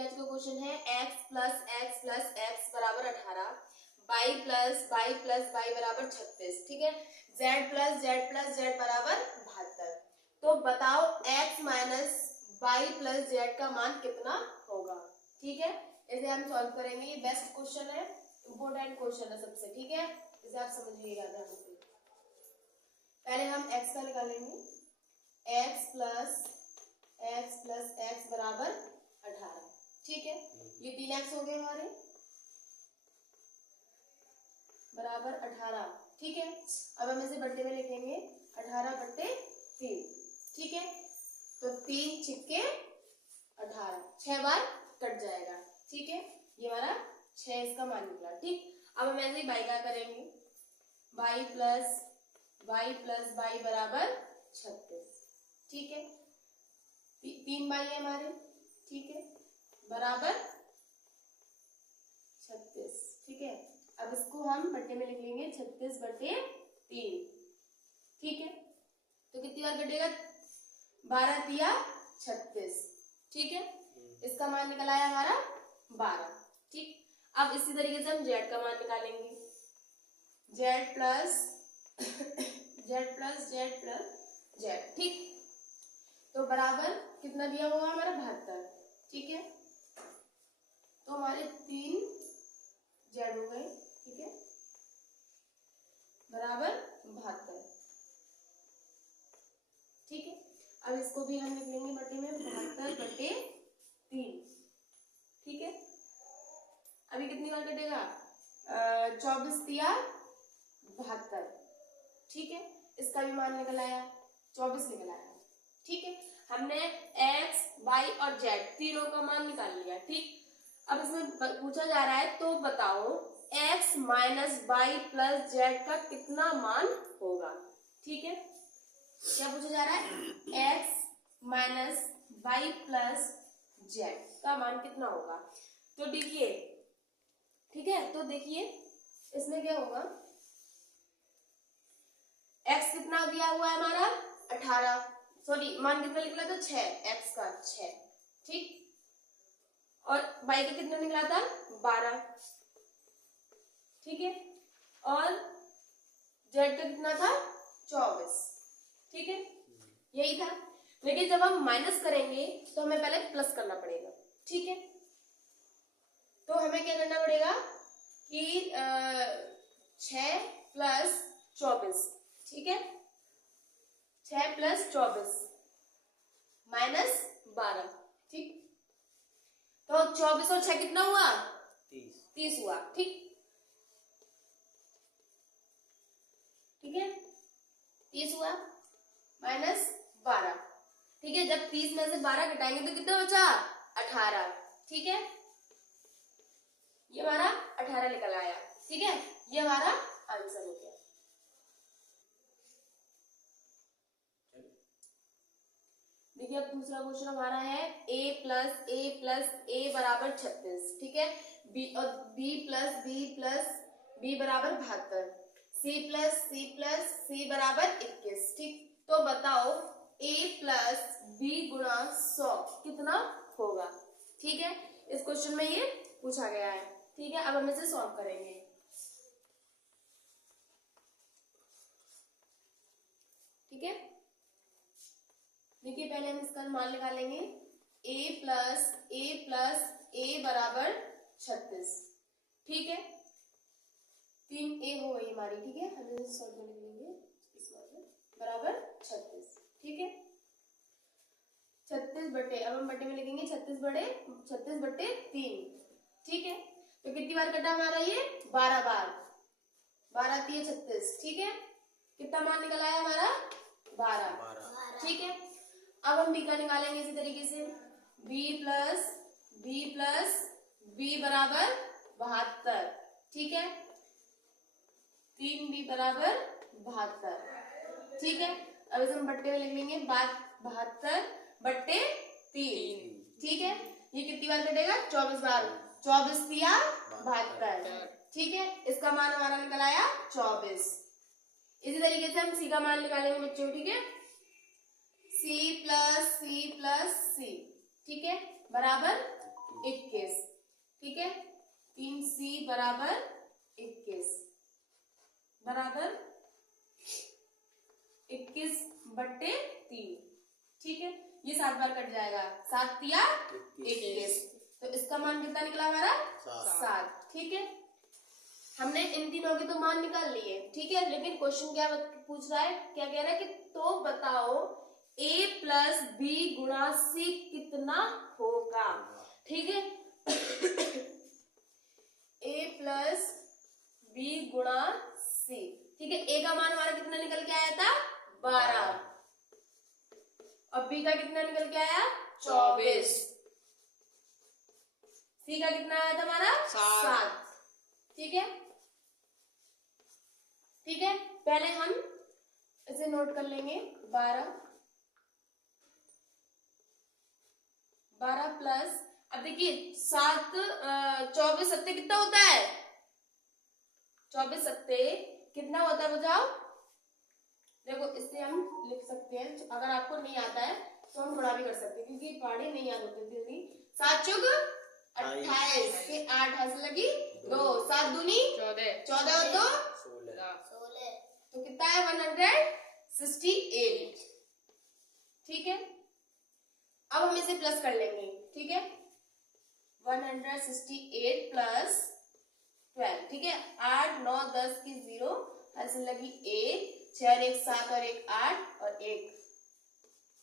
देखिए आज का क्वेश्चन है x प्लस x बराबर 18, y प्लस y बराबर 36, ठीक है। z प्लस z बराबर 72। तो बताओ x minus y plus z का मान कितना होगा, ठीक है। इसे हम सॉल्व करेंगे, ये बेस्ट क्वेश्चन है, इंपोर्टेंट क्वेश्चन है सबसे, ठीक है। इसे आप समझिएगा ध्यान से। पहले हम x का निकालेंगे, x प्लस x बराबर 18, ठीक है। ये 3x हो गए हमारे, बराबर 18, ठीक है। अब हम इसे बट्टे में लिखेंगे 18/3, ठीक है। तो 3 छिक्के 18, 6 बार कट जाएगा, ठीक है। ये हमारा 6 इसका मान निकला, ठीक। अब हम ऐसे ही y का करेंगे, y प्लस y बराबर 36, ठीक है। 3 y है हमारे, ठीक है, बराबर 36, ठीक है। अब इसको हम बट्टे में लिख लेंगे 36/3, ठीक है। तो कितनी बार कटेगा, 12 तिया 36, ठीक है। इसका मान निकल आया हमारा 12, ठीक। अब इसी तरीके से हम z का मान निकालेंगे, z प्लस z, ठीक। तो बराबर कितना दिया हुआ हमारा 72, ठीक है। तो हमारे 3 z हो गए, ठीक है, बराबर 72, ठीक है। अब इसको भी हम लिख लेंगे बट्टे में 72/3, ठीक है। अभी कितनी बार कटेगा, 24 तिया 72, ठीक है। इसका भी मान निकल आया 24 निकल आया, ठीक है। हमने x, y और z तीनों का मान निकाल लिया, ठीक। अब इसमें पूछा जा रहा है, तो बताओ x minus y plus z का कितना मान होगा, ठीक है। क्या पूछा जा रहा है, x minus y plus z का मान कितना होगा। तो देखिए, ठीक है, तो देखिए इसमें क्या होगा, x कितना दिया हुआ है हमारा 18, सॉरी मान कितना निकला था 6, x का 6, ठीक। और y का कितना निकला था 12, ठीक है। और z का कितना था 24, ठीक है, यही था। लेकिन जब हम माइनस करेंगे तो हमें पहले प्लस करना पड़ेगा, ठीक है। तो हमें क्या करना पड़ेगा कि 6 प्लस 24, ठीक है, 6 प्लस 24 माइनस 12, ठीक। तो 24 और 6 कितना हुआ, 30 हुआ, ठीक, ठीक है, 30 हुआ माइनस 12, ठीक है। जब 30 में से 12 घटाएंगे तो कितना बचा 18, ठीक है। ये हमारा 18 निकल आया, ठीक है। ये हमारा आंसर हो गया। देखिए अब दूसरा क्वेश्चन हमारा है a प्लस a बराबर 36, ठीक है। b प्लस b बराबर 72, c प्लस c बराबर 21, ठीक। तो बताओ a प्लस b गुणा 100 कितना होगा, ठीक है। इस क्वेश्चन में ये पूछा गया है, ठीक है। अब हम इसे सॉल्व करेंगे, ठीक है। देखिए पहले हम इसका मान निकालेंगे, a प्लस a बराबर 36, ठीक है। 3a हो गई हमारी, ठीक है। हम इसे सॉल्व कर लेंगे, इस बराबर 36, ठीक है। 36 बटे, अब हम बटे में लिखेंगे 36/3, ठीक है। तो कितनी बार कटा हमारा ये 12 बार, 12 तिया 36, ठीक है। कितना मान निकल आया हमारा 12, ठीक है। अब हम b का निकालेंगे इसी तरीके से, b प्लस b बराबर 72, ठीक है। 3b बराबर 72, ठीक है। अब इसे हम बट्टे में लिख लेंगे 72/3, ठीक है। ये कितनी बार कटेगा 24 बार, 24 तिया 72, ठीक है। इसका मान हमारा निकल आया 24। इसी तरीके से हम c का मान निकालेंगे बच्चों, ठीक है। c प्लस c, ठीक है, बराबर 21, ठीक है। 3c बराबर 21 बराबर 21/3, ठीक है। ये 7 बार कट जाएगा, 7 तिया 21, तो इसका मान कितना निकला हमारा 7, ठीक है। हमने इन तीनों के तो मान निकाल लिए, ठीक है। लेकिन क्वेश्चन क्या पूछ रहा है, क्या कह रहा है कि तो बताओ a प्लस बी गुणा c कितना होगा, ठीक है। a प्लस बी गुणा c, ठीक है। a का मान हमारा कितना निकल के आया था 12 और b का कितना निकल के आया 24, c का कितना आया था हमारा 7, ठीक है। ठीक है, पहले हम इसे नोट कर लेंगे। 12 प्लस, अब देखिए 7 24 सत्ते कितना होता है, 24 सत्ते कितना होता है बताओ। देखो इससे हम लिख सकते हैं, अगर आपको नहीं आता है तो हम थोड़ा भी कर सकते हैं क्योंकि पहाड़ी नहीं याद होती जल्दी। 7 चुग 28 के 8 ऐसे लगी 2, 7 दूनी 14 और 2 16, तो कितना है 168, ठीक है। अब हम इसे प्लस कर लेंगे, ठीक है। 168 प्लस 12, ठीक है। 8 9 10 की 0 ऐसे लगी 1, 6 और 1 7 और 1 8 और 1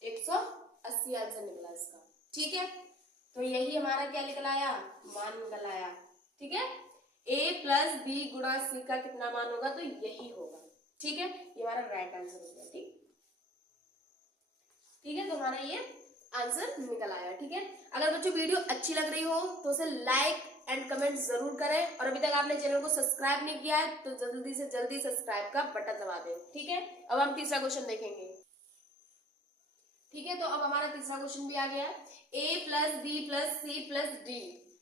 180 आंसर निकला इसका, ठीक है। तो यही हमारा क्या निकल आया, मान निकल आया, ठीक है। a प्लस बी गुणा c का कितना मान होगा, तो यही होगा, ठीक है। ये हमारा राइट आंसर हो गया, ठीक है। तो हमारा ये आंसर निकल आया, ठीक है। अगर बच्चों वीडियो अच्छी लग रही हो तो उसे लाइक एंड कमेंट जरूर करें और अभी तक आपने चैनल को सब्सक्राइब नहीं किया है तो जल्दी से जल्दी सब्सक्राइब का बटन दबा दें, ठीक है। अब हम तीसरा क्वेश्चन देखेंगे, ठीक है। तो अब हमारा तीसरा क्वेश्चन भी आ गया। a plus B plus C plus D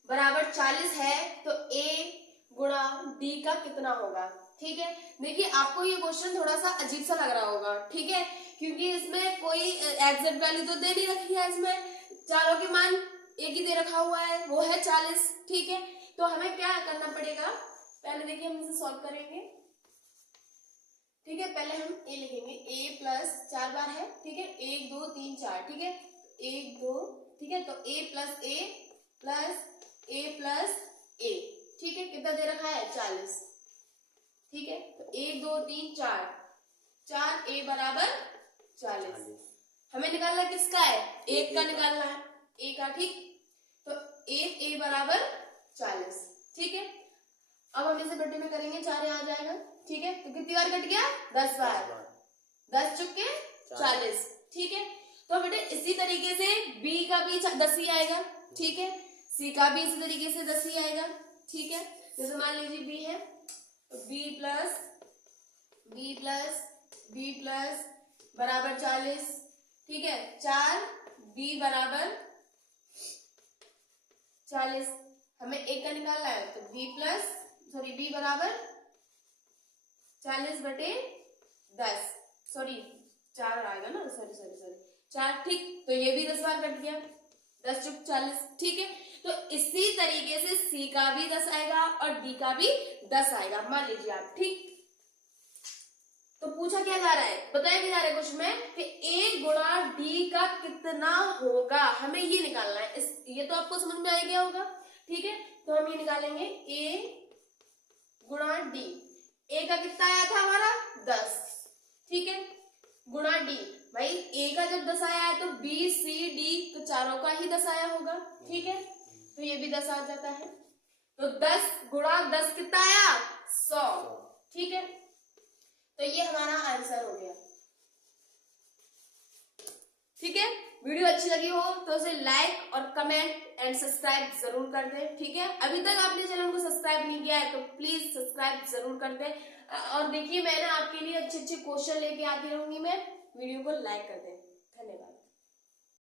बराबर 40 है तो a गुणा d का कितना होगा, ठीक है। देखिए आपको ये क्वेश्चन थोड़ा सा अजीब सा लग रहा होगा, ठीक है, क्योंकि इसमें कोई एग्जैक्ट वैल्यू तो दे नहीं रखी है, इसमें चारों के मान एक ही दे रखा हुआ है, वो है 40, ठीक है। तो हमें क्या करना पड़ेगा, पहले देखिए हम इसे सॉल्व करेंगे, ठीक है। पहले हम a लिखेंगे, a प्लस 4 बार है, ठीक है, 1 2 3 4, ठीक है, 1 2, ठीक है। तो a plus a plus a plus a, ठीक है, कितना दे रखा है 40, ठीक है। तो 1 2 3 4 4a बराबर 40, हमें निकालना किसका है, 1 का निकालना है, a का, ठीक। तो 1a बराबर 40, ठीक है। अब हम इसे बट्टे में करेंगे, 4 यहाँ आ जाएगा, ठीक है। तो कितनी बार कट गया 10 बार, 10 चुके 40, ठीक है। तो बेटे इसी तरीके से b का भी 10 ही आएगा, ठीक है, c का भी इसी तरीके से 10 ही आएगा, ठीक है। जैसे मान लीजिए b है तो b प्लस बराबर 40, ठीक है, 4b बराबर 40, हमें एक का निकालना है तो b बराबर 40/10, सॉरी 4 आएगा ना, सॉरी 4, ठीक। तो ये भी 10 बार कट गया, 10 चुक 40, ठीक है। तो इसी तरीके से c का भी 10 आएगा और d का भी 10 आएगा, मान लीजिए आप, ठीक। तो पूछा क्या जा रहा है, बताया क्या जा रहा है क्वेश्चन में कि a गुणा d का कितना होगा, हमें ये निकालना है। ये तो आपको समझ में आ गया होगा, ठीक है। तो हम ये निकालेंगे a गुणा d, a का कितना आया था हमारा 10, ठीक है, गुणा d, भाई a का जब 10 आया है तो b c d तो चारों का ही 10 आया होगा, ठीक है। तो ये भी 10 आ जाता है, तो 10 गुणा 10 कितना आया 100, ठीक है। तो ये हमारा आंसर हो गया, ठीक है। वीडियो अच्छी लगी हो तो उसे लाइक और कमेंट एंड सब्सक्राइब जरूर कर दें, ठीक है। अभी तक आपने चैनल को सब्सक्राइब नहीं किया है तो प्लीज सब्सक्राइब जरूर कर दें और देखिए मैंने आपके लिए अच्छे अच्छे क्वेश्चन लेके आती रहूंगी मैं, वीडियो को लाइक कर दें। धन्यवाद।